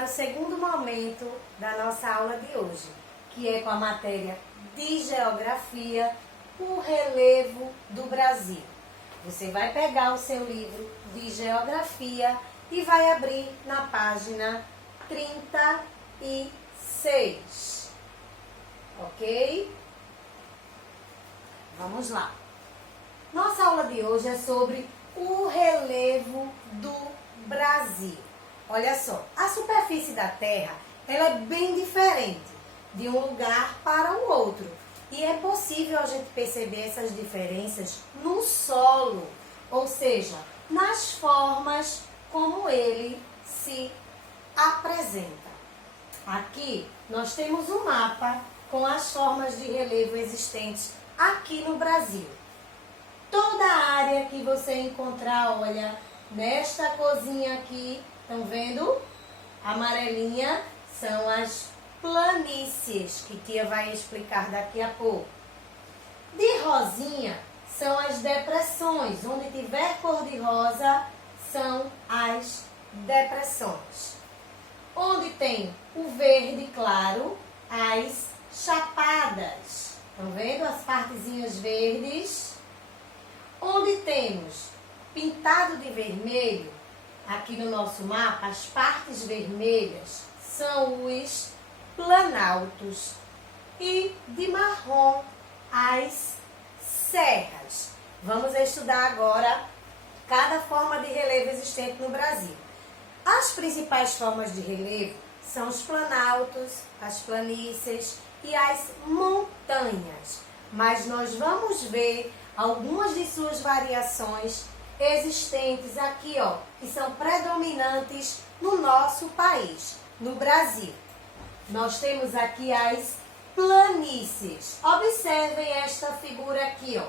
para o segundo momento da nossa aula de hoje, que é com a matéria de Geografia, o relevo do Brasil. Você vai pegar o seu livro de Geografia e vai abrir na página 36, ok? Vamos lá. Nossa aula de hoje é sobre o relevo do Brasil. Olha só, a superfície da Terra ela é bem diferente de um lugar para o outro. E é possível a gente perceber essas diferenças no solo, ou seja, nas formas como ele se apresenta. Aqui nós temos um mapa com as formas de relevo existentes aqui no Brasil. Toda a área que você encontrar, olha, nesta corzinha aqui, estão vendo? Amarelinha são as planícies, que tia vai explicar daqui a pouco. De rosinha são as depressões, onde tiver cor de rosa são as depressões. Onde tem o verde claro, as chapadas. Estão vendo as partezinhas verdes? Onde temos pintado de vermelho, aqui no nosso mapa, as partes vermelhas são os planaltos. E de marrom, as serras. Vamos estudar agora cada forma de relevo existente no Brasil. As principais formas de relevo são os planaltos, as planícies e as montanhas. Mas nós vamos ver algumas de suas variações existentes aqui, ó, que são predominantes no nosso país, no Brasil. Nós temos aqui as planícies. Observem esta figura aqui, ó.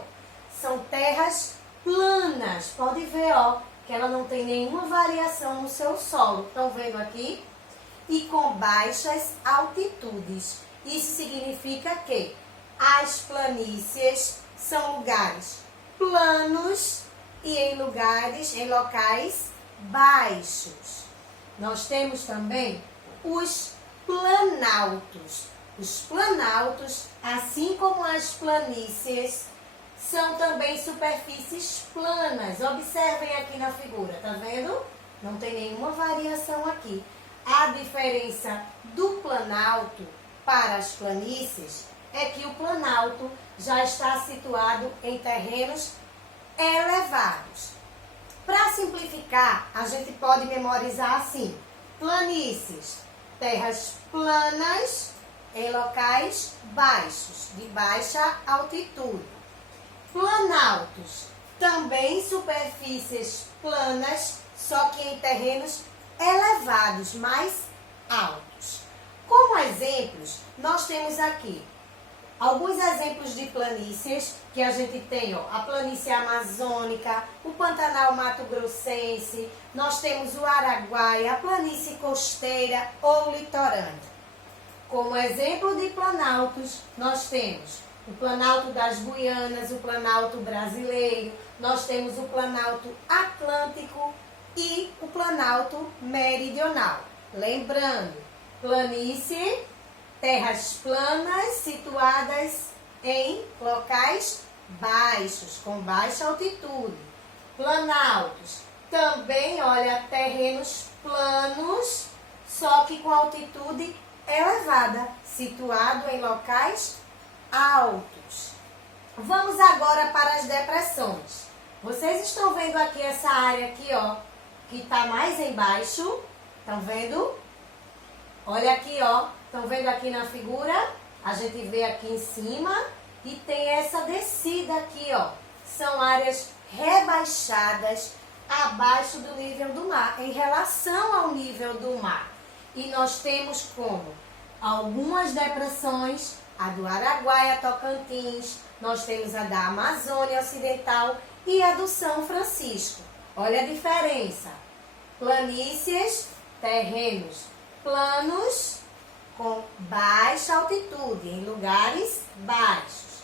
São terras planas. Pode ver, ó, que ela não tem nenhuma variação no seu solo. Estão vendo aqui? E com baixas altitudes. Isso significa que as planícies são lugares planos e em locais baixos. Nós temos também os planaltos. Os planaltos, assim como as planícies, são também superfícies planas. Observem aqui na figura, tá vendo? Não tem nenhuma variação aqui. A diferença do planalto para as planícies é que o planalto já está situado em terrenos elevados. Para simplificar, a gente pode memorizar assim: planícies, terras planas em locais baixos, de baixa altitude. Planaltos, também superfícies planas, só que em terrenos elevados, mais altos. Como exemplos, nós temos aqui alguns exemplos de planícies que a gente tem, ó, a planície amazônica, o Pantanal mato-grossense, nós temos o Araguaia, a planície costeira ou litorânea. Como exemplo de planaltos, nós temos o Planalto das Guianas, o Planalto brasileiro, nós temos o Planalto Atlântico e o Planalto meridional. Lembrando, planície, terras planas situadas em locais baixos, com baixa altitude. Planaltos, também, olha, terrenos planos, só que com altitude elevada, situado em locais altos. Vamos agora para as depressões. Vocês estão vendo aqui essa área aqui, ó, que está mais embaixo? Estão vendo? Olha aqui, ó. Estão vendo aqui na figura? A gente vê aqui em cima e tem essa descida aqui, ó. São áreas rebaixadas abaixo do nível do mar, em relação ao nível do mar. E nós temos como algumas depressões, a do Araguaia, Tocantins, nós temos a da Amazônia Ocidental e a do São Francisco. Olha a diferença. Planícies, terrenos planos com baixa altitude, em lugares baixos.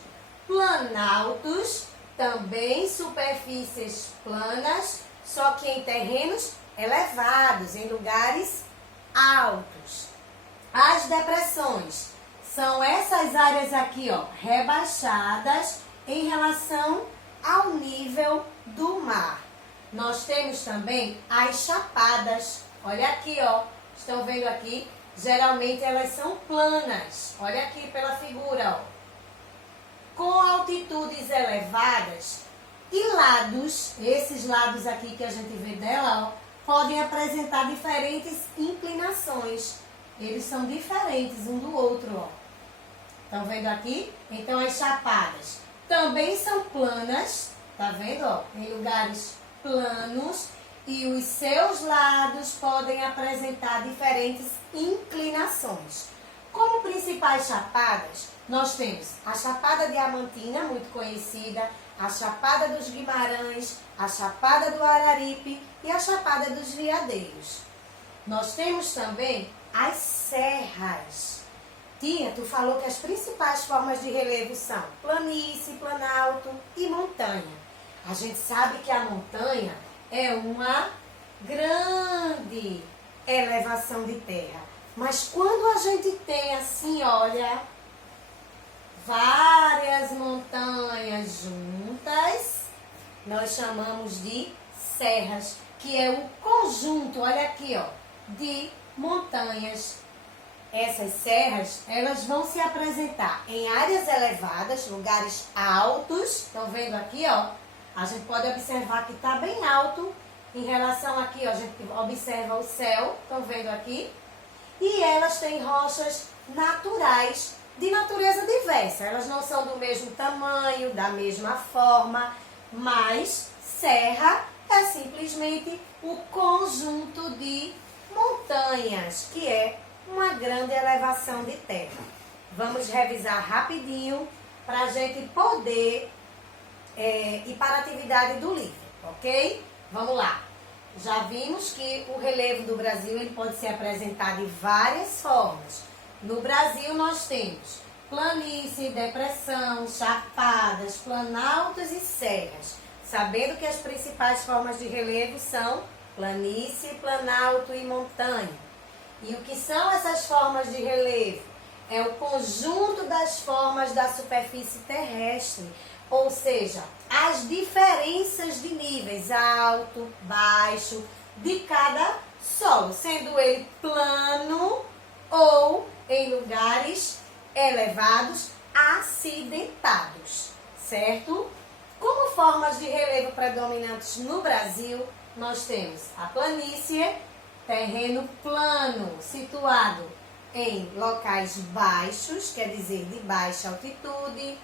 Planaltos, também superfícies planas, só que em terrenos elevados, em lugares altos. inclinações. São essas áreas aqui, ó, rebaixadas em relação ao nível do mar. Nós temos também as chapadas. Olha aqui, ó. Estão vendo aqui? Geralmente elas são planas. Olha aqui pela figura, ó. Com altitudes elevadas e lados, esses lados aqui que a gente vê dela, ó, podem apresentar diferentes inclinações. Eles são diferentes um do outro, ó. Estão vendo aqui? Então as chapadas também são planas, tá vendo, ó? Em lugares planos, e os seus lados podem apresentar diferentes inclinações. Como principais chapadas, nós temos a Chapada Diamantina, muito conhecida, a Chapada dos Guimarães, a Chapada do Araripe e a Chapada dos Veadeiros. Nós temos também as serras. Tia, tu falou que as principais formas de relevo são planície, planalto e montanha. A gente sabe que a montanha é uma grande elevação de terra. Mas quando a gente tem assim, olha, várias montanhas juntas, nós chamamos de serras, que é o conjunto, olha aqui, ó, de montanhas. Essas serras, elas vão se apresentar em áreas elevadas, lugares altos. Estão vendo aqui, ó? A gente pode observar que está bem alto em relação aqui, ó. A gente observa o céu, estão vendo aqui? E elas têm rochas naturais, de natureza diversa. Elas não são do mesmo tamanho, da mesma forma, mas serra é simplesmente o conjunto de montanhas, que é uma grande elevação de terra. Vamos revisar rapidinho para a gente poder ir para a atividade do livro, ok? Vamos lá. Já vimos que o relevo do Brasil ele pode ser apresentado de várias formas. No Brasil nós temos planície, depressão, chapadas, planaltos e serras. Sabendo que as principais formas de relevo são planície, planalto e montanha. E o que são essas formas de relevo? É o conjunto das formas da superfície terrestre, ou seja, as diferenças de níveis alto, baixo, de cada solo, sendo ele plano ou em lugares elevados, acidentados, certo? Como formas de relevo predominantes no Brasil, nós temos a planície, terreno plano, situado em locais baixos, quer dizer, de baixa altitude.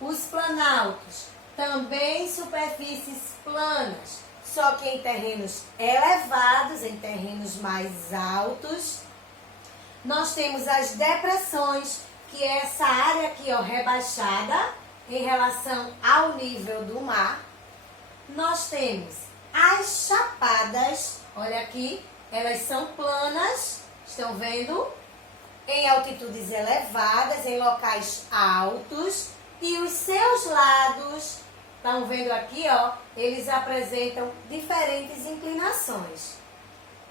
Os planaltos, também superfícies planas, só que em terrenos elevados, em terrenos mais altos. Nós temos as depressões, que é essa área aqui, ó, rebaixada em relação ao nível do mar. Nós temos as chapadas, olha aqui, elas são planas, estão vendo? Em altitudes elevadas, em locais altos. E os seus lados, estão vendo aqui, ó, eles apresentam diferentes inclinações.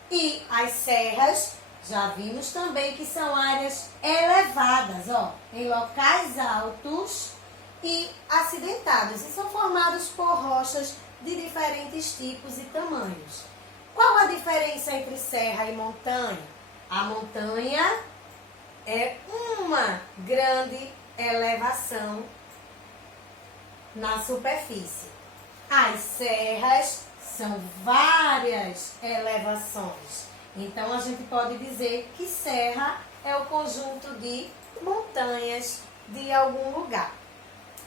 E as serras, já vimos também que são áreas elevadas, ó, em locais altos e acidentados. E são formados por rochas de diferentes tipos e tamanhos. Qual a diferença entre serra e montanha? A montanha é uma grande elevação na superfície. As serras são várias elevações. Então, a gente pode dizer que serra é o conjunto de montanhas de algum lugar.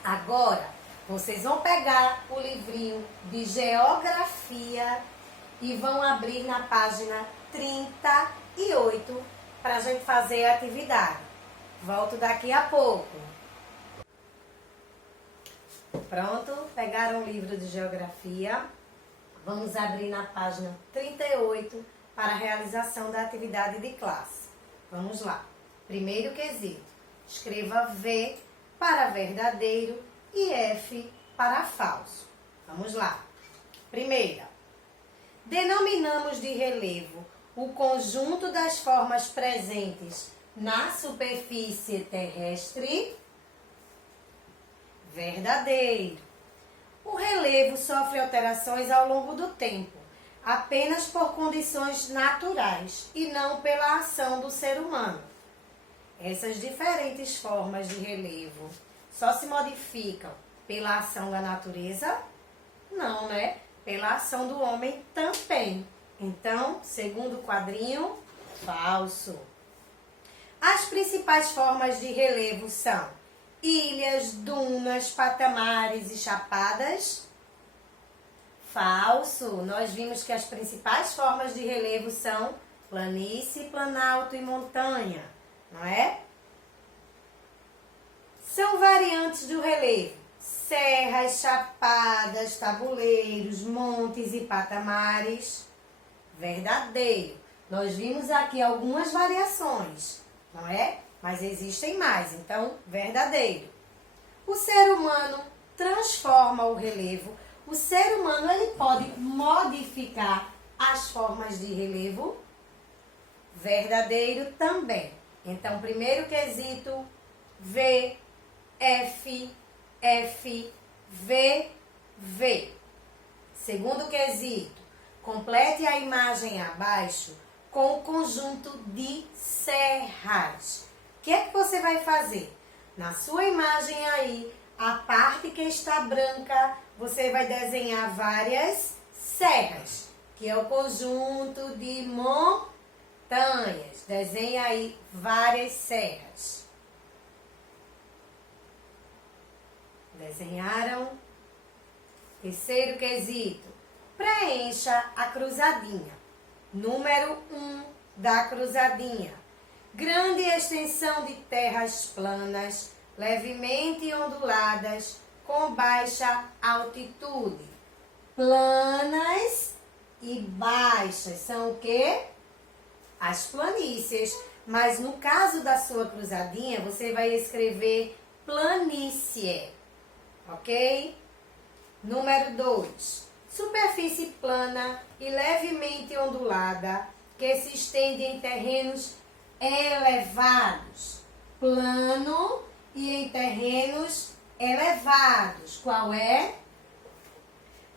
Agora, vocês vão pegar o livrinho de geografia e vão abrir na página 38 para a gente fazer a atividade. Volto daqui a pouco. Pronto? Pegaram o livro de geografia. Vamos abrir na página 38 para a realização da atividade de classe. Vamos lá. Primeiro quesito. Escreva V para verdadeiro e F para falso. Vamos lá. Primeira. Denominamos de relevo o conjunto das formas presentes na superfície terrestre? Verdadeiro. O relevo sofre alterações ao longo do tempo, apenas por condições naturais e não pela ação do ser humano. Essas diferentes formas de relevo só se modificam pela ação da natureza? Não, né? Pela ação do homem também. Então, segundo quadrinho, falso. As principais formas de relevo são ilhas, dunas, patamares e chapadas. Falso. Nós vimos que as principais formas de relevo são planície, planalto e montanha, não é? São variantes do relevo: serras, chapadas, tabuleiros, montes e patamares. Verdadeiro. Nós vimos aqui algumas variações, não é? Mas existem mais, então, verdadeiro. O ser humano transforma o relevo. O ser humano, ele pode modificar as formas de relevo? Verdadeiro também. Então, primeiro quesito, V, F, F, V, V. Segundo quesito, complete a imagem abaixo com o conjunto de serras. O que é que você vai fazer? Na sua imagem aí, a parte que está branca, você vai desenhar várias serras, que é o conjunto de montanhas. Desenha aí várias serras. Desenharam? Terceiro quesito, preencha a cruzadinha. Número 1 da cruzadinha. Grande extensão de terras planas, levemente onduladas, com baixa altitude. Planas e baixas são o quê? As planícies. Mas no caso da sua cruzadinha, você vai escrever planície, ok? Número 2. Superfície plana e levemente ondulada, que se estende em terrenos elevados. Plano e em terrenos elevados. Qual é?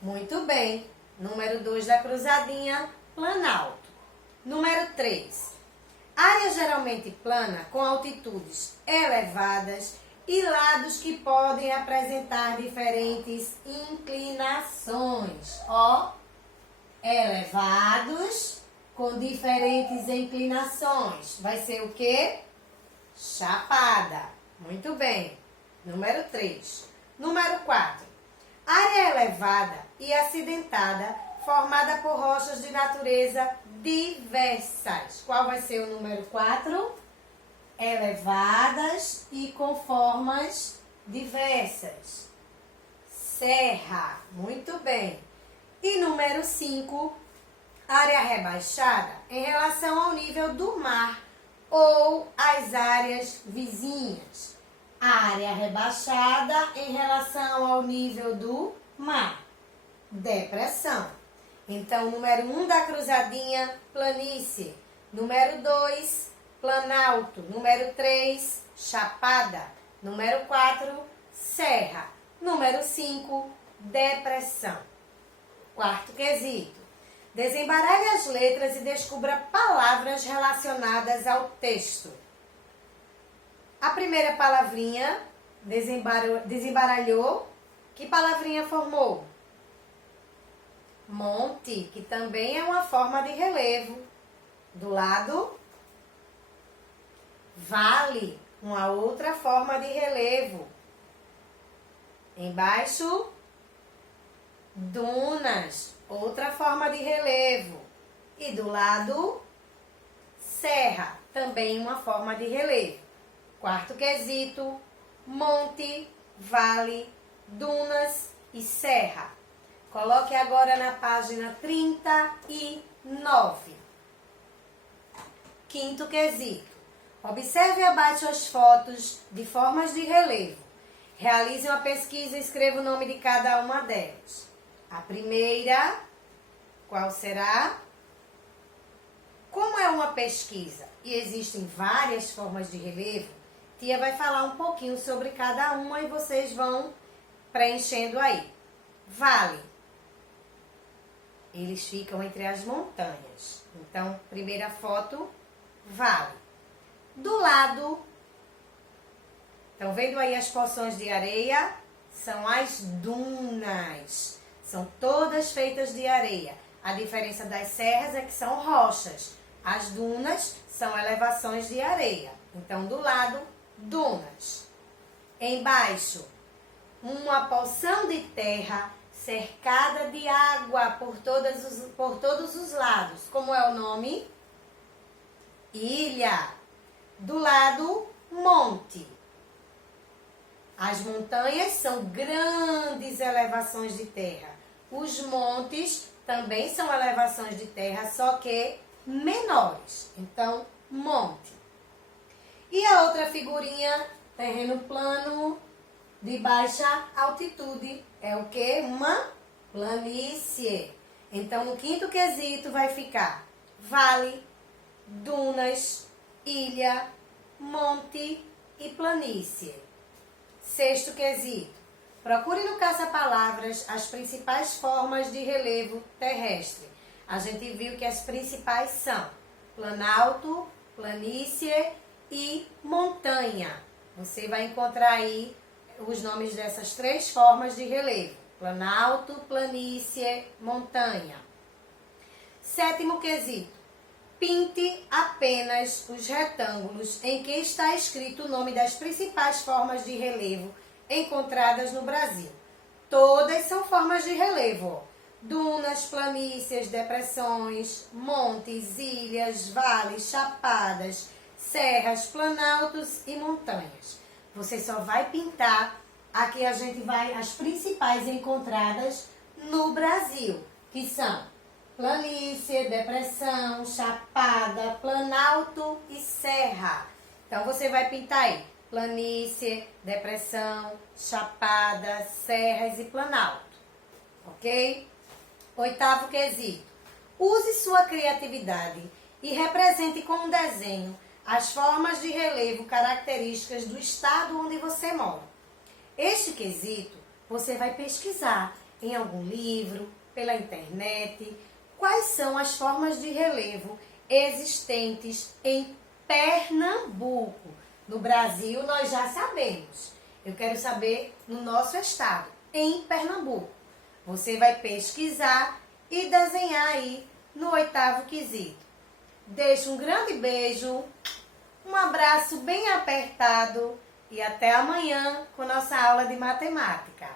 Muito bem. Número 2 da cruzadinha, planalto. Número 3. Área geralmente plana com altitudes elevadas e lados que podem apresentar diferentes inclinações. Ó, elevados com diferentes inclinações. Vai ser o quê? Chapada. Muito bem. Número 3. Número 4. Área elevada e acidentada formada por rochas de natureza diversas. Qual vai ser o número 4? Elevadas e com formas diversas. Serra. Muito bem. E número 5, área rebaixada em relação ao nível do mar ou às áreas vizinhas. Área rebaixada em relação ao nível do mar. Depressão. Então, número 1 da cruzadinha, planície. Número 2, planalto. Número 3, chapada. Número 4, serra. Número 5, depressão. Quarto quesito. Desembaralhe as letras e descubra palavras relacionadas ao texto. A primeira palavrinha desembaralhou. Que palavrinha formou? Monte, que também é uma forma de relevo. Do lado, vale, uma outra forma de relevo. Embaixo, dunas, outra forma de relevo. E do lado, serra, também uma forma de relevo. Quarto quesito, monte, vale, dunas e serra. Coloque agora na página 39. Quinto quesito. Observe abaixo as fotos de formas de relevo. Realize uma pesquisa e escreva o nome de cada uma delas. A primeira, qual será? Como é uma pesquisa e existem várias formas de relevo, Tia vai falar um pouquinho sobre cada uma e vocês vão preenchendo aí. Vale. Eles ficam entre as montanhas. Então, primeira foto, vale. Do lado, estão vendo aí as porções de areia? São as dunas. São todas feitas de areia. A diferença das serras é que são rochas. As dunas são elevações de areia. Então, do lado, dunas. Embaixo, uma porção de terra cercada de água por todos os lados. Como é o nome? Ilha. Do lado, monte. As montanhas são grandes elevações de terra. Os montes também são elevações de terra, só que menores. Então, monte. E a outra figurinha, terreno plano de baixa altitude, é o que? Uma planície. Então, o quinto quesito vai ficar vale, dunas, ilha, monte e planície. Sexto quesito. Procure no caça-palavras as principais formas de relevo terrestre. A gente viu que as principais são planalto, planície e montanha. Você vai encontrar aí os nomes dessas três formas de relevo. Planalto, planície, montanha. Sétimo quesito. Pinte apenas os retângulos em que está escrito o nome das principais formas de relevo encontradas no Brasil. Todas são formas de relevo. Dunas, planícies, depressões, montes, ilhas, vales, chapadas, serras, planaltos e montanhas. Você só vai pintar aqui a gente vai as principais encontradas no Brasil, que são planície, depressão, chapada, planalto e serra. Então, você vai pintar aí planície, depressão, chapada, serras e planalto. Ok? Oitavo quesito. Use sua criatividade e represente com um desenho as formas de relevo características do estado onde você mora. Este quesito você vai pesquisar em algum livro, pela internet, quais são as formas de relevo existentes em Pernambuco. No Brasil, nós já sabemos. Eu quero saber no nosso estado, em Pernambuco. Você vai pesquisar e desenhar aí no oitavo quesito. Deixo um grande beijo, um abraço bem apertado e até amanhã com nossa aula de matemática.